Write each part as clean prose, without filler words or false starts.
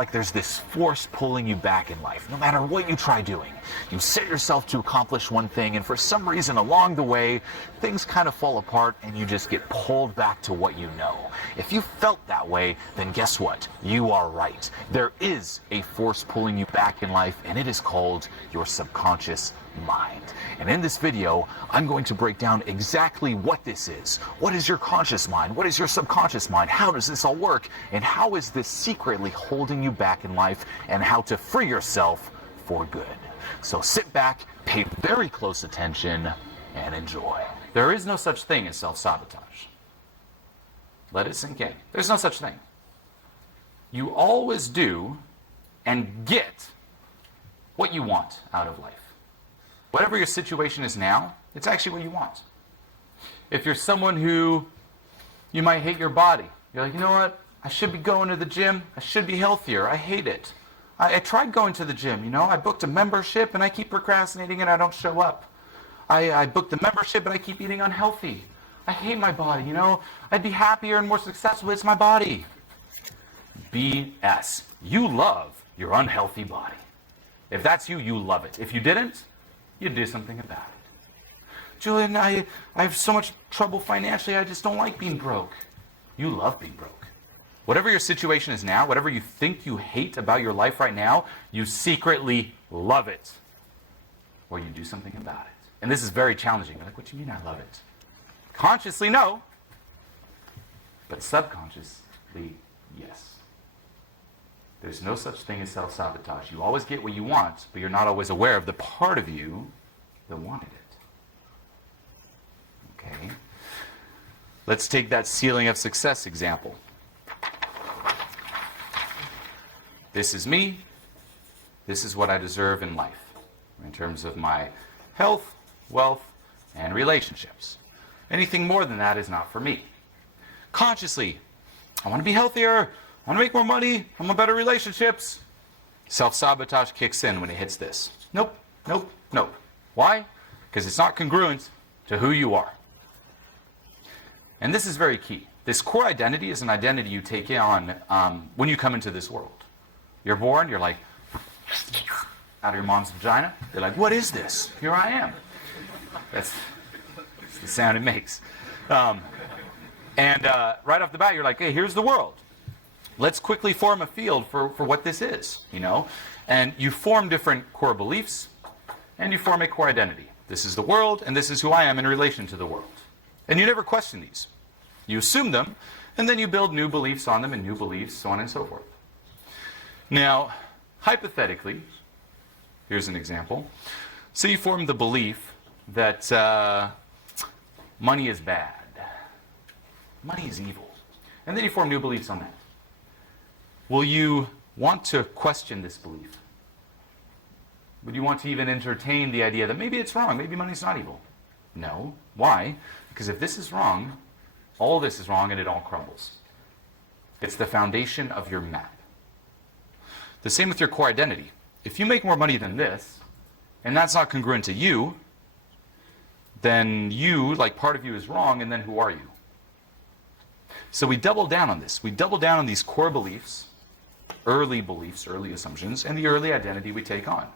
like there's this force pulling you back in life, no matter what you try doing. You set yourself to accomplish one thing, and for some reason along the way, things kind of fall apart and you just get pulled back to what you know. If you felt that way, then guess what? You are right. There is a force pulling you back in life, and it is called your subconscious mind. And in this video, I'm going to break down exactly what this is. What is your conscious mind? What is your subconscious mind? How does this all work? And how is this secretly holding you back in life, and how to free yourself for good? So sit back, pay very close attention, and enjoy. There is no such thing as self-sabotage. Let it sink in. There's no such thing. You always do and get what you want out of life. Whatever your situation is now, it's actually what you want. If you're someone who, you might hate your body. You're like, you know what? I should be going to the gym. I should be healthier. I hate it. I tried going to the gym, you know. I booked a membership and I keep procrastinating and I don't show up. I booked the membership but I keep eating unhealthy. I hate my body, you know. I'd be happier and more successful. It's my body. BS. You love your unhealthy body. If that's you, you love it. If you didn't, you'd do something about it. Julian, I have so much trouble financially, I just don't like being broke. You love being broke. Whatever your situation is now, whatever you think you hate about your life right now, you secretly love it. Or you do something about it. And this is very challenging. You're like, what do you mean I love it? Consciously, no. But subconsciously, yes. There's no such thing as self-sabotage. You always get what you want, but you're not always aware of the part of you that wanted it. Okay? Let's take that ceiling of success example. This is me. This is what I deserve in life, in terms of my health, wealth, and relationships. Anything more than that is not for me. Consciously, I want to be healthier. I want to make more money. I want better relationships. Self-sabotage kicks in when it hits this. Nope, nope, nope. Why? Because it's not congruent to who you are. And this is very key. This core identity is an identity you take on when you come into this world. You're born, you're like, out of your mom's vagina. You're like, what is this? Here I am. That's the sound it makes. Right off the bat, you're like, hey, here's the world. Let's quickly form a field for what this is, you know? And you form different core beliefs, and you form a core identity. This is the world, and this is who I am in relation to the world. And you never question these. You assume them, and then you build new beliefs on them, and new beliefs, so on and so forth. Now, hypothetically, here's an example. So you form the belief that money is bad. Money is evil. And then you form new beliefs on that. Will you want to question this belief? Would you want to even entertain the idea that maybe it's wrong, maybe money's not evil? No. Why? Because if this is wrong, all this is wrong and it all crumbles. It's the foundation of your map. The same with your core identity. If you make more money than this, and that's not congruent to you, then you, like part of you is wrong, and then who are you? So we double down on this. We double down on these core beliefs, early assumptions, and the early identity we take on.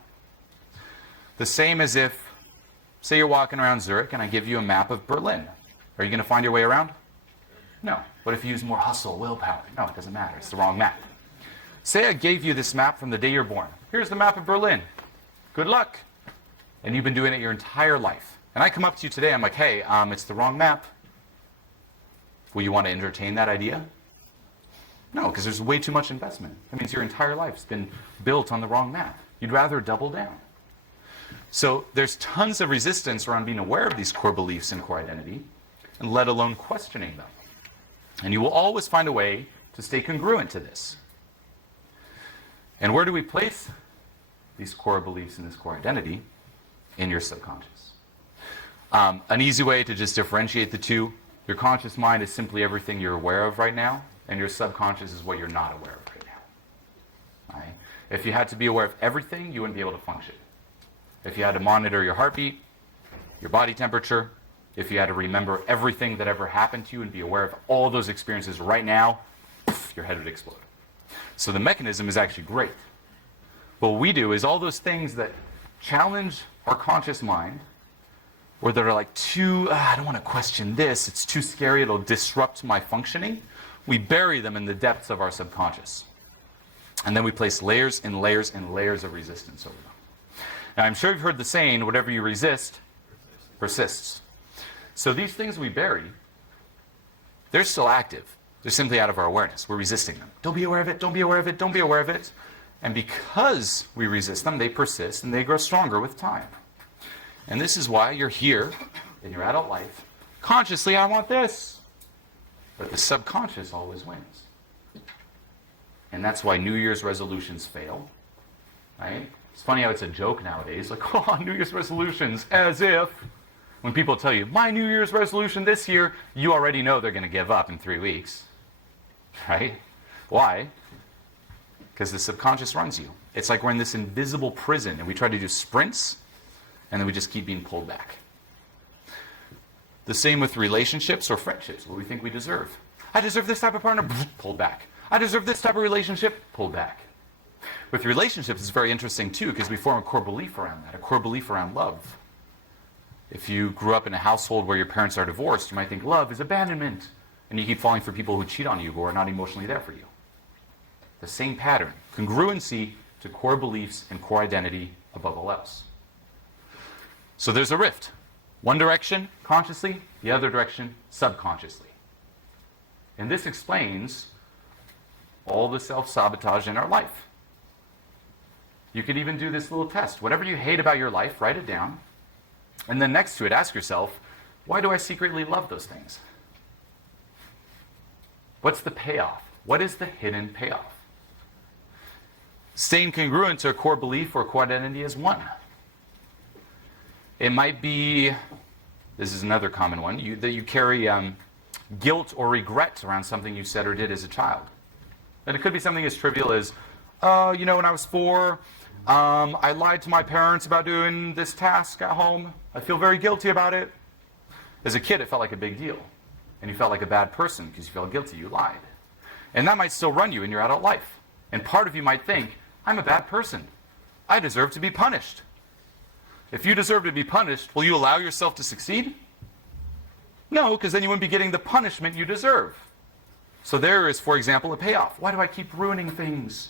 The same as if, say you're walking around Zurich and I give you a map of Berlin. Are you going to find your way around? No. What if you use more hustle, willpower? No, it doesn't matter. It's the wrong map. Say I gave you this map from the day you're born. Here's the map of Berlin. Good luck. And you've been doing it your entire life. And I come up to you today, I'm like, hey, it's the wrong map. Will you want to entertain that idea? No, because there's way too much investment. That means your entire life's been built on the wrong map. You'd rather double down. So there's tons of resistance around being aware of these core beliefs and core identity, and let alone questioning them. And you will always find a way to stay congruent to this. And where do we place these core beliefs and this core identity? In your subconscious. An easy way to just differentiate the two, your conscious mind is simply everything you're aware of right now, and your subconscious is what you're not aware of right now. Right? If you had to be aware of everything, you wouldn't be able to function. If you had to monitor your heartbeat, your body temperature, if you had to remember everything that ever happened to you and be aware of all those experiences right now, your head would explode. So the mechanism is actually great. What we do is all those things that challenge our conscious mind, or that are like too, I don't want to question this, it's too scary, it'll disrupt my functioning, we bury them in the depths of our subconscious. And then we place layers and layers and layers of resistance over them. Now, I'm sure you've heard the saying, whatever you resist, persists. So these things we bury, they're still active. They're simply out of our awareness. We're resisting them. Don't be aware of it, don't be aware of it, don't be aware of it. And because we resist them, they persist and they grow stronger with time. And this is why you're here in your adult life. Consciously, I want this. But the subconscious always wins. And that's why New Year's resolutions fail. Right? It's funny how it's a joke nowadays. Like, oh, New Year's resolutions, as if. When people tell you, my New Year's resolution this year, you already know they're going to give up in 3 weeks. Right? Why? Because the subconscious runs you. It's like we're in this invisible prison and we try to do sprints and then we just keep being pulled back. The same with relationships or friendships, what we think we deserve. I deserve this type of partner, pulled back. I deserve this type of relationship, pulled back. With relationships, it's very interesting too, because we form a core belief around that, a core belief around love. If you grew up in a household where your parents are divorced, you might think love is abandonment, and you keep falling for people who cheat on you, who are not emotionally there for you. The same pattern, congruency to core beliefs and core identity above all else. So there's a rift. One direction, consciously, the other direction, subconsciously. And this explains all the self-sabotage in our life. You could even do this little test. Whatever you hate about your life, write it down. And then next to it, ask yourself, why do I secretly love those things? What's the payoff? What is the hidden payoff? Staying congruent to a core belief or core identity is one. It might be, this is another common one, that you carry guilt or regret around something you said or did as a child. And it could be something as trivial as, when I was 4, I lied to my parents about doing this task at home. I feel very guilty about it. As a kid, it felt like a big deal. And you felt like a bad person because you felt guilty, you lied. And that might still run you in your adult life. And part of you might think, I'm a bad person. I deserve to be punished. If you deserve to be punished, will you allow yourself to succeed? No, because then you wouldn't be getting the punishment you deserve. So there is, for example, a payoff. Why do I keep ruining things?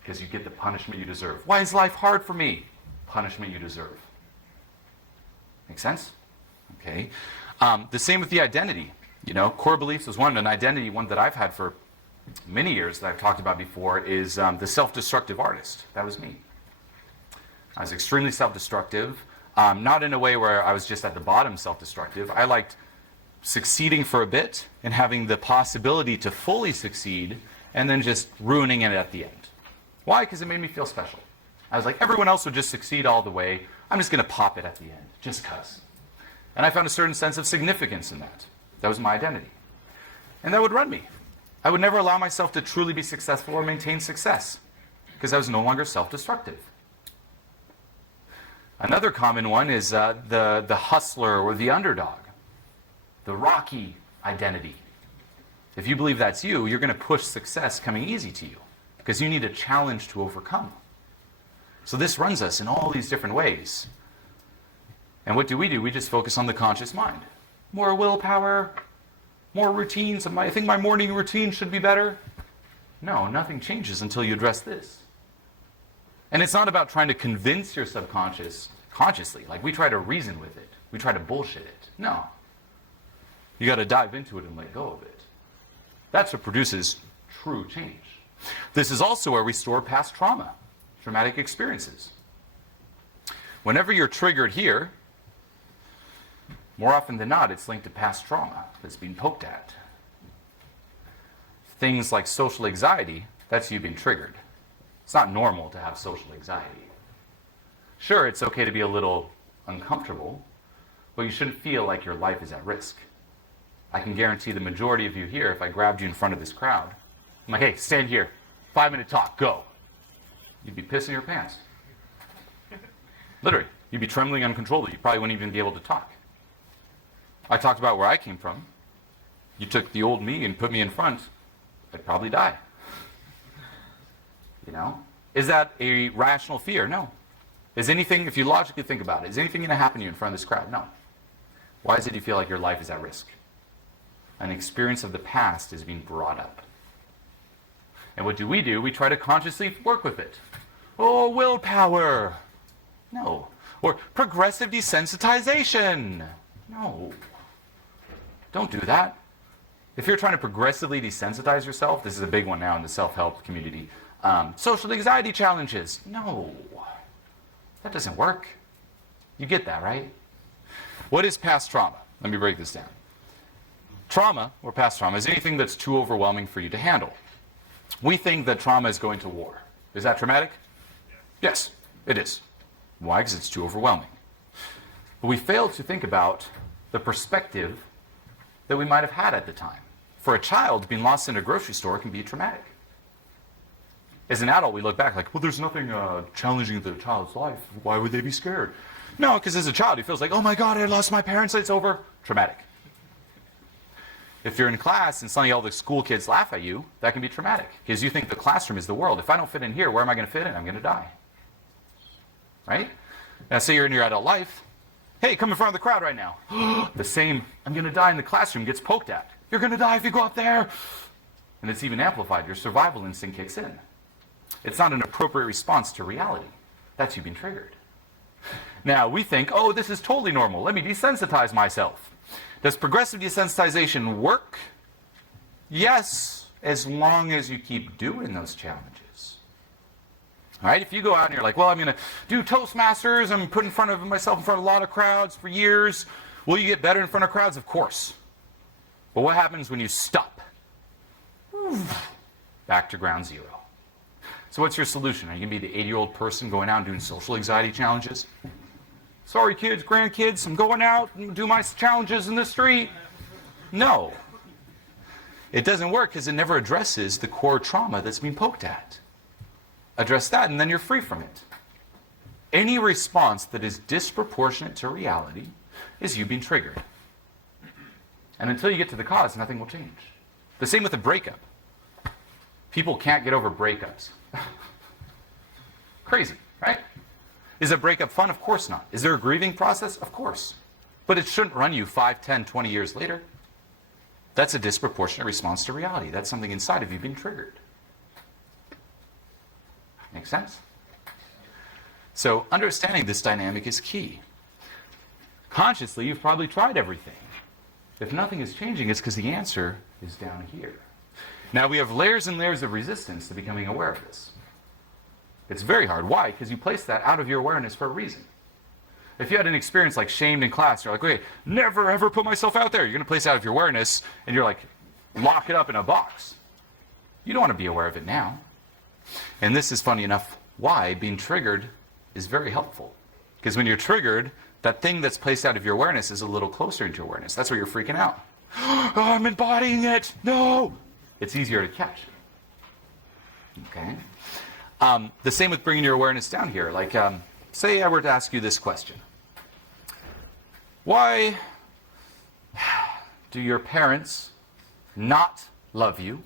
Because you get the punishment you deserve. Why is life hard for me? Punishment you deserve. Make sense? Okay. The same with the identity. Core beliefs is one, an identity, one that I've had for many years that I've talked about before is the self-destructive artist. That was me. I was extremely self-destructive, not in a way where I was just at the bottom self-destructive. I liked succeeding for a bit and having the possibility to fully succeed and then just ruining it at the end. Why? Because it made me feel special. I was like, everyone else would just succeed all the way. I'm just going to pop it at the end, just because. And I found a certain sense of significance in that. That was my identity. And that would run me. I would never allow myself to truly be successful or maintain success because I was no longer self-destructive. Another common one is the hustler or the underdog, the Rocky identity. If you believe that's you, you're going to push success coming easy to you because you need a challenge to overcome. So this runs us in all these different ways. And what do? We just focus on the conscious mind. More willpower, more routines. I think my morning routine should be better. No, nothing changes until you address this. And it's not about trying to convince your subconscious consciously. Like we try to reason with it. We try to bullshit it. No. You got to dive into it and let go of it. That's what produces true change. This is also where we store past trauma, traumatic experiences. Whenever you're triggered here, more often than not, it's linked to past trauma that's being poked at. Things like social anxiety, that's you being triggered. It's not normal to have social anxiety. Sure, it's okay to be a little uncomfortable, but you shouldn't feel like your life is at risk. I can guarantee the majority of you here, if I grabbed you in front of this crowd, I'm like, hey, stand here, 5-minute talk, go. You'd be pissing your pants. Literally, you'd be trembling uncontrollably. You probably wouldn't even be able to talk. I talked about where I came from. You took the old me and put me in front. I'd probably die. You know? Is that a rational fear? No. Is anything, if you logically think about it, is anything going to happen to you in front of this crowd? No. Why is it you feel like your life is at risk? An experience of the past is being brought up. And what do? We try to consciously work with it. Oh, willpower. No. Or progressive desensitization. No. Don't do that. If you're trying to progressively desensitize yourself, this is a big one now in the self-help community. Social anxiety challenges. No. That doesn't work. You get that, right? What is past trauma? Let me break this down. Trauma, or past trauma, is anything that's too overwhelming for you to handle. We think that trauma is going to war. Is that traumatic? Yes, it is. Why? Because it's too overwhelming. But we fail to think about the perspective that we might have had at the time. For a child, being lost in a grocery store can be traumatic. As an adult, we look back like, well, there's nothing challenging in the child's life. Why would they be scared? No, because as a child, he feels like, oh my God, I lost my parents, it's over. Traumatic. If you're in class and suddenly all the school kids laugh at you, that can be traumatic. Because you think the classroom is the world. If I don't fit in here, where am I going to fit in? I'm going to die. Right? Now, say you're in your adult life. Hey, come in front of the crowd right now. The same, I'm going to die in the classroom gets poked at. You're going to die if you go up there. And it's even amplified. Your survival instinct kicks in. It's not an appropriate response to reality. That's you being triggered. Now, we think, oh, this is totally normal. Let me desensitize myself. Does progressive desensitization work? Yes, as long as you keep doing those challenges. All right, if you go out and you're like, well, I'm going to do Toastmasters, I'm putting myself in front of a lot of crowds for years. Will you get better in front of crowds? Of course. But what happens when you stop? Back to ground zero. So what's your solution? Are you going to be the 80-year-old person going out and doing social anxiety challenges? Sorry, kids, grandkids, I'm going out and do my challenges in the street. No. It doesn't work because it never addresses the core trauma that's being poked at. Address that and then you're free from it. Any response that is disproportionate to reality is you being triggered. And until you get to the cause, nothing will change. The same with a breakup. People can't get over breakups. Crazy, right? Is a breakup fun? Of course not. Is there a grieving process? Of course. But it shouldn't run you 5, 10, 20 years later. That's a disproportionate response to reality. That's something inside of you being triggered. Make sense? So understanding this dynamic is key. Consciously, you've probably tried everything. If nothing is changing, it's because the answer is down here. Now we have layers and layers of resistance to becoming aware of this. It's very hard. Why? Because you place that out of your awareness for a reason. If you had an experience like shamed in class, you're like, okay, never ever put myself out there. You're going to place it out of your awareness, and you're like, lock it up in a box. You don't want to be aware of it now. And this is funny enough why being triggered is very helpful. Because when you're triggered, that thing that's placed out of your awareness is a little closer into your awareness. That's where you're freaking out. Oh, I'm embodying it. No. It's easier to catch. Okay? The same with bringing your awareness down here. Like, say I were to ask you this question. Why do your parents not love you?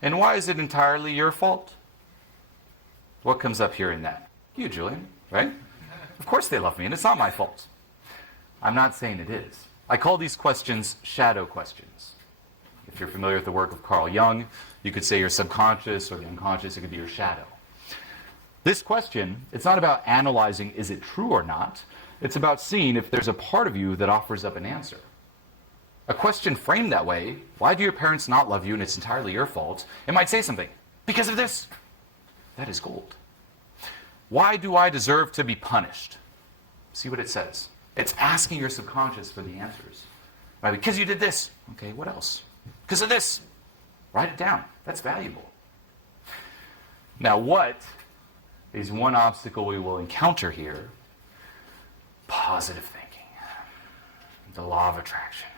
And why is it entirely your fault? What comes up here in that? You, Julian, right? Of course they love me, and it's not my fault. I'm not saying it is. I call these questions shadow questions. If you're familiar with the work of Carl Jung, you could say your subconscious or the unconscious, it could be your shadow. This question, it's not about analyzing is it true or not. It's about seeing if there's a part of you that offers up an answer. A question framed that way, why do your parents not love you and it's entirely your fault? It might say something, because of this. That is gold. Why do I deserve to be punished? See what it says. It's asking your subconscious for the answers. Right? Because you did this. Okay, what else? Because of this. Write it down. That's valuable. Now, what is one obstacle we will encounter here? Positive thinking. The law of attraction.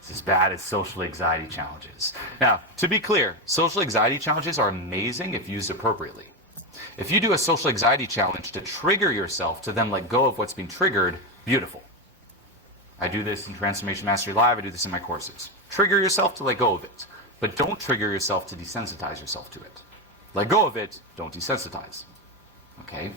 It's as bad as social anxiety challenges. Now, to be clear, social anxiety challenges are amazing if used appropriately. If you do a social anxiety challenge to trigger yourself to then let go of what's being triggered, beautiful. I do this in Transformation Mastery Live. I do this in my courses. Trigger yourself to let go of it. But don't trigger yourself to desensitize yourself to it. Let go of it. Don't desensitize. Okay?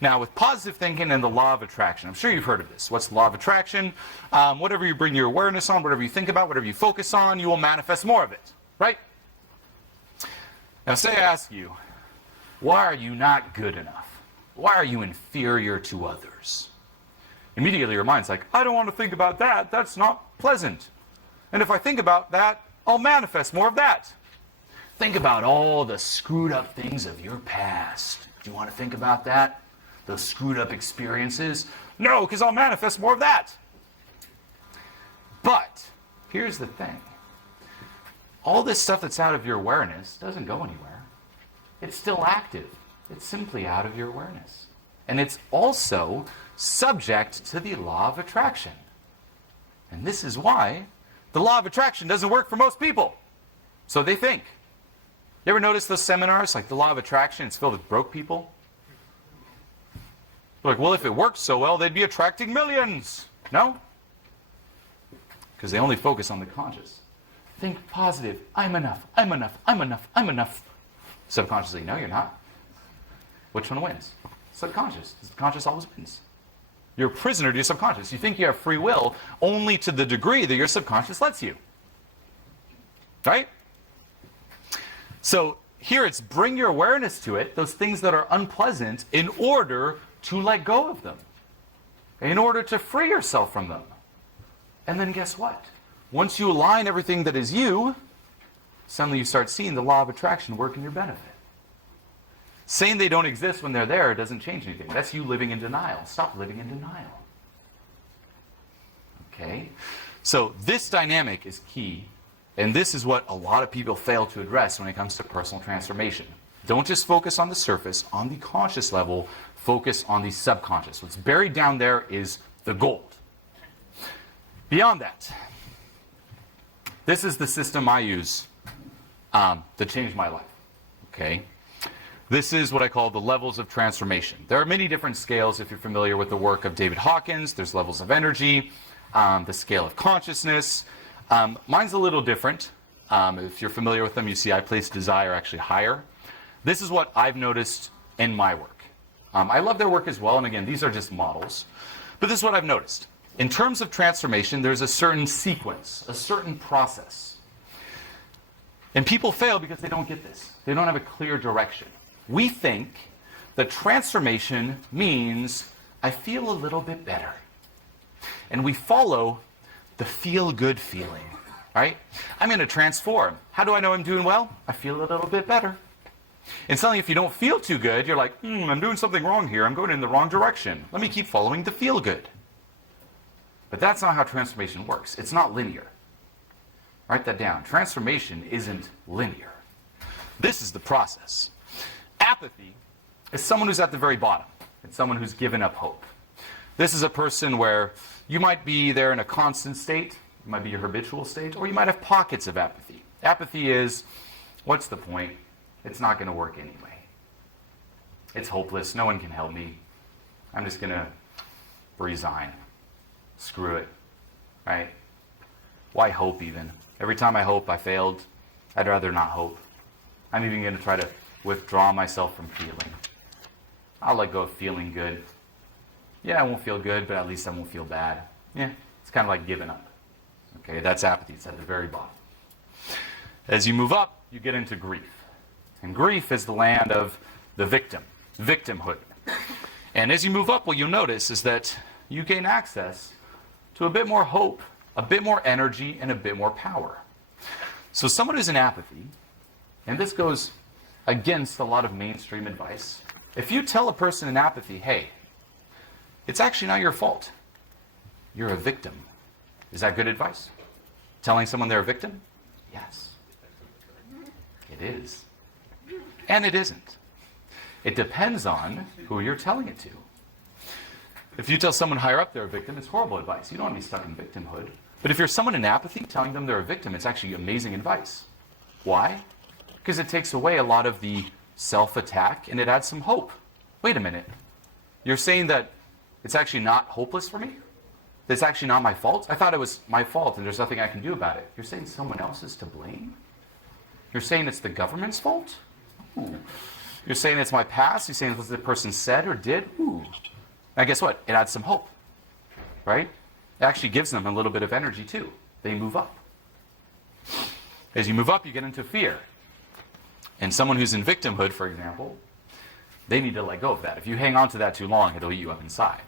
Now, with positive thinking and the law of attraction, I'm sure you've heard of this. What's the law of attraction? Whatever you bring your awareness on, whatever you think about, whatever you focus on, you will manifest more of it. Right? Now, say I ask you, why are you not good enough? Why are you inferior to others? Immediately your mind's like, I don't want to think about that. That's not pleasant. And if I think about that, I'll manifest more of that. Think about all the screwed up things of your past. Do you want to think about that? Those screwed up experiences? No, because I'll manifest more of that. But here's the thing. All this stuff that's out of your awareness doesn't go anywhere. It's still active. It's simply out of your awareness. And it's also subject to the law of attraction. And this is why the law of attraction doesn't work for most people. So they think. You ever notice those seminars, like the law of attraction, it's filled with broke people? They're like, well, if it works so well, they'd be attracting millions. No? Because they only focus on the conscious. Think positive. I'm enough. I'm enough. I'm enough. I'm enough. Subconsciously, no, you're not. Which one wins? Subconscious. The subconscious always wins. You're a prisoner to your subconscious. You think you have free will only to the degree that your subconscious lets you. Right? So here it's bring your awareness to it, those things that are unpleasant, in order to let go of them. In order to free yourself from them. And then guess what? Once you align everything that is you, suddenly you start seeing the law of attraction work in your benefit. Saying they don't exist when they're there doesn't change anything. That's you living in denial. Stop living in denial. Okay? So this dynamic is key, and this is what a lot of people fail to address when it comes to personal transformation. Don't just focus on the surface, on the conscious level, focus on the subconscious. What's buried down there is the gold. Beyond that, this is the system I use to change my life. Okay? This is what I call the levels of transformation. There are many different scales if you're familiar with the work of David Hawkins. There's levels of energy, the scale of consciousness. Mine's a little different. If you're familiar with them, you see I place desire actually higher. This is what I've noticed in my work. I love their work as well, and again, these are just models. But this is what I've noticed. In terms of transformation, there's a certain sequence, a certain process. And people fail because they don't get this. They don't have a clear direction. We think that transformation means I feel a little bit better. And we follow the feel-good feeling, right? I'm going to transform. How do I know I'm doing well? I feel a little bit better. And suddenly if you don't feel too good, you're like, I'm doing something wrong here. I'm going in the wrong direction. Let me keep following the feel-good. But that's not how transformation works. It's not linear. Write that down. Transformation isn't linear. This is the process. Apathy is someone who's at the very bottom. It's someone who's given up hope. This is a person where you might be there in a constant state, it might be your habitual state, or you might have pockets of apathy. Apathy is, what's the point? It's not going to work anyway. It's hopeless. No one can help me. I'm just going to resign. Screw it. Right? Why hope even? Every time I hope I failed, I'd rather not hope. I'm even going to try to withdraw myself from feeling. I'll let go of feeling good. Yeah, I won't feel good, but at least I won't feel bad. Yeah, it's kind of like giving up. Okay, that's apathy. It's at the very bottom. As you move up, you get into grief. And grief is the land of the victim, victimhood. And as you move up, what you'll notice is that you gain access to a bit more hope, a bit more energy, and a bit more power. So someone who's in apathy, and this goes against a lot of mainstream advice, if you tell a person in apathy, hey, it's actually not your fault. You're a victim. Is that good advice? Telling someone they're a victim? Yes. It is. And it isn't. It depends on who you're telling it to. If you tell someone higher up they're a victim, it's horrible advice. You don't want to be stuck in victimhood. But if you're someone in apathy, telling them they're a victim, it's actually amazing advice. Why? Because it takes away a lot of the self-attack and it adds some hope. Wait a minute. You're saying that it's actually not hopeless for me? that's actually not my fault? I thought it was my fault and there's nothing I can do about it. You're saying someone else is to blame? You're saying it's the government's fault? Ooh. You're saying it's my past? You're saying it's what the person said or did? Ooh. Now guess what? It adds some hope, right? It actually gives them a little bit of energy too. They move up. As you move up, you get into fear. And someone who's in victimhood, for example, they need to let go of that. If you hang on to that too long, it'll eat you up inside.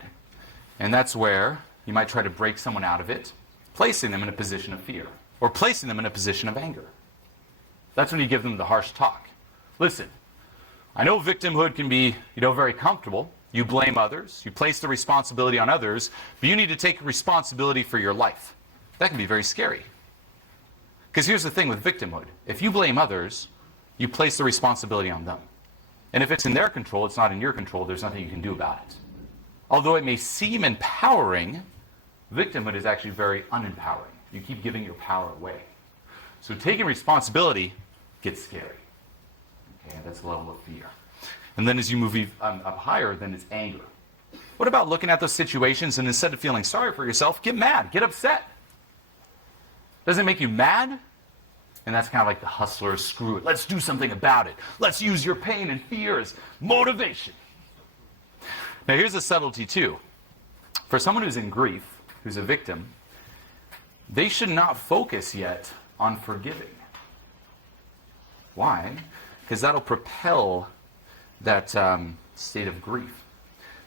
And that's where you might try to break someone out of it, placing them in a position of fear, or placing them in a position of anger. That's when you give them the harsh talk. Listen, I know victimhood can be, very comfortable. You blame others, you place the responsibility on others, but you need to take responsibility for your life. That can be very scary. Because here's the thing with victimhood. If you blame others, you place the responsibility on them. And if it's in their control, it's not in your control, there's nothing you can do about it. Although it may seem empowering, victimhood is actually very unempowering. You keep giving your power away. So taking responsibility gets scary. Okay, that's the level of fear. And then as you move up higher, then it's anger. What about looking at those situations and instead of feeling sorry for yourself, get mad, get upset? Does it make you mad? And that's kind of like the hustler, screw it. Let's do something about it. Let's use your pain and fear as motivation. Now here's a subtlety too. For someone who's in grief, who's a victim, they should not focus yet on forgiving. Why? Because that'll propel that state of grief.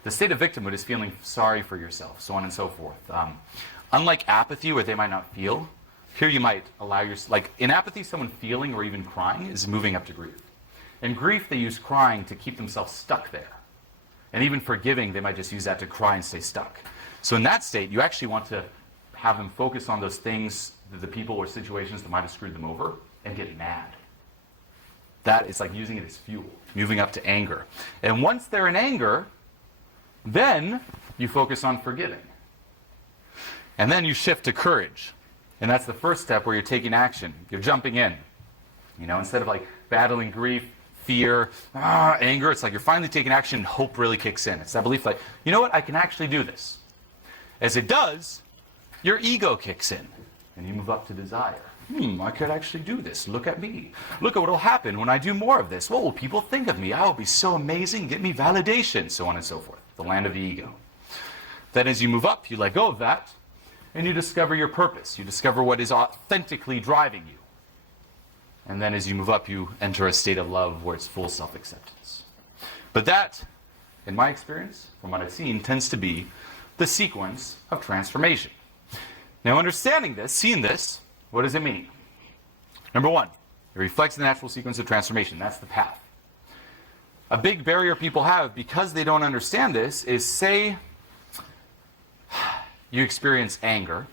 The state of victimhood is feeling sorry for yourself, so on and so forth. Unlike apathy, where they might not feel, here you might allow like in apathy, someone feeling or even crying is moving up to grief. In grief, they use crying to keep themselves stuck there. And even forgiving, they might just use that to cry and stay stuck. So in that state, you actually want to have them focus on those things, the people or situations that might have screwed them over, and get mad. That is like using it as fuel, moving up to anger. And once they're in anger, then you focus on forgiving. And then you shift to courage. And that's the first step where you're taking action. You're jumping in. Instead of like battling grief, fear, anger, it's like you're finally taking action and hope really kicks in. It's that belief like, you know what, I can actually do this. As it does, your ego kicks in. And you move up to desire. I could actually do this. Look at me. Look at what will happen when I do more of this. What will people think of me? I'll be so amazing. Get me validation. So on and so forth. The land of the ego. Then as you move up, you let go of that. And you discover your purpose. You discover what is authentically driving you. And then as you move up, you enter a state of love where it's full self-acceptance. But that, in my experience, from what I've seen, tends to be the sequence of transformation. Now understanding this, seeing this, what does it mean? Number one, it reflects the natural sequence of transformation. That's the path. A big barrier people have because they don't understand this is, say, you experience anger.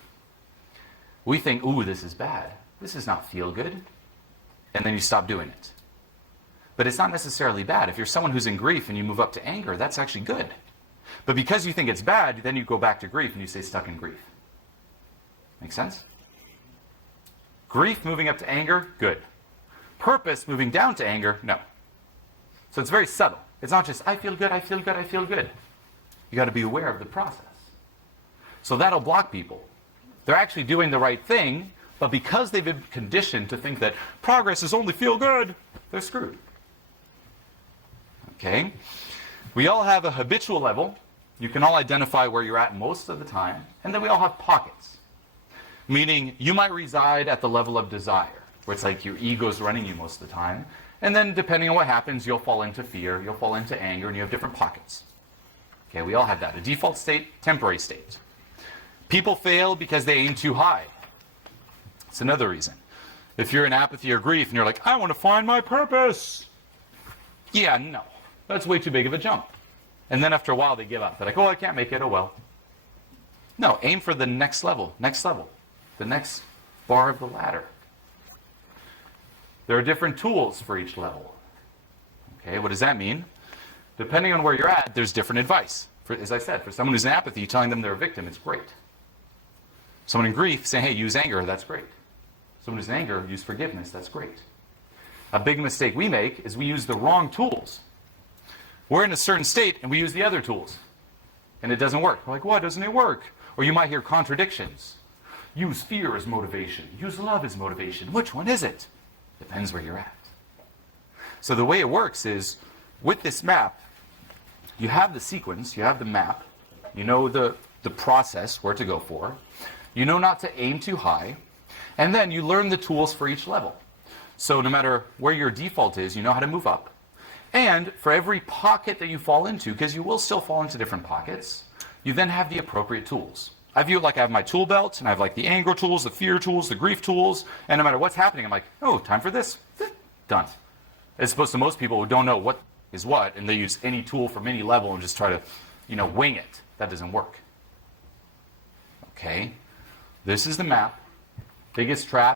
We think, ooh, this is bad. This does not feel good. And then you stop doing it. But it's not necessarily bad. If you're someone who's in grief and you move up to anger, that's actually good. But because you think it's bad, then you go back to grief and you stay stuck in grief. Make sense? Grief moving up to anger, good. Purpose moving down to anger, no. So it's very subtle. It's not just, I feel good, I feel good, I feel good. You got to be aware of the process. So that'll block people. They're actually doing the right thing, but because they've been conditioned to think that progress is only feel good, they're screwed. Okay? We all have a habitual level. You can all identify where you're at most of the time. And then we all have pockets. Meaning you might reside at the level of desire, where it's like your ego's running you most of the time. And then depending on what happens, you'll fall into fear, you'll fall into anger, and you have different pockets. Okay, we all have that. A default state, temporary state. People fail because they aim too high. It's another reason. If you're in apathy or grief and you're like, I want to find my purpose. Yeah, no. That's way too big of a jump. And then after a while they give up. They're like, oh, I can't make it, oh well. No, aim for the next level, the next bar of the ladder. There are different tools for each level. Okay, what does that mean? Depending on where you're at, there's different advice. As I said, for someone who's in apathy, telling them they're a victim, it's great. Someone in grief, saying, hey, use anger, that's great. Someone who's in anger, use forgiveness, that's great. A big mistake we make is we use the wrong tools. We're in a certain state and we use the other tools. And it doesn't work. We're like, why doesn't it work? Or you might hear contradictions. Use fear as motivation. Use love as motivation. Which one is it? Depends where you're at. So the way it works is, with this map, you have the sequence, you have the map, you know the process, where to go for, you know not to aim too high, and then you learn the tools for each level. So no matter where your default is, you know how to move up. And for every pocket that you fall into, because you will still fall into different pockets, you then have the appropriate tools. I view it like I have my tool belt, and I have like the anger tools, the fear tools, the grief tools, and no matter what's happening, I'm like, oh, time for this, done. As opposed to most people who don't know what is what, and they use any tool from any level and just try to, wing it. That doesn't work. Okay, this is the map. Biggest trap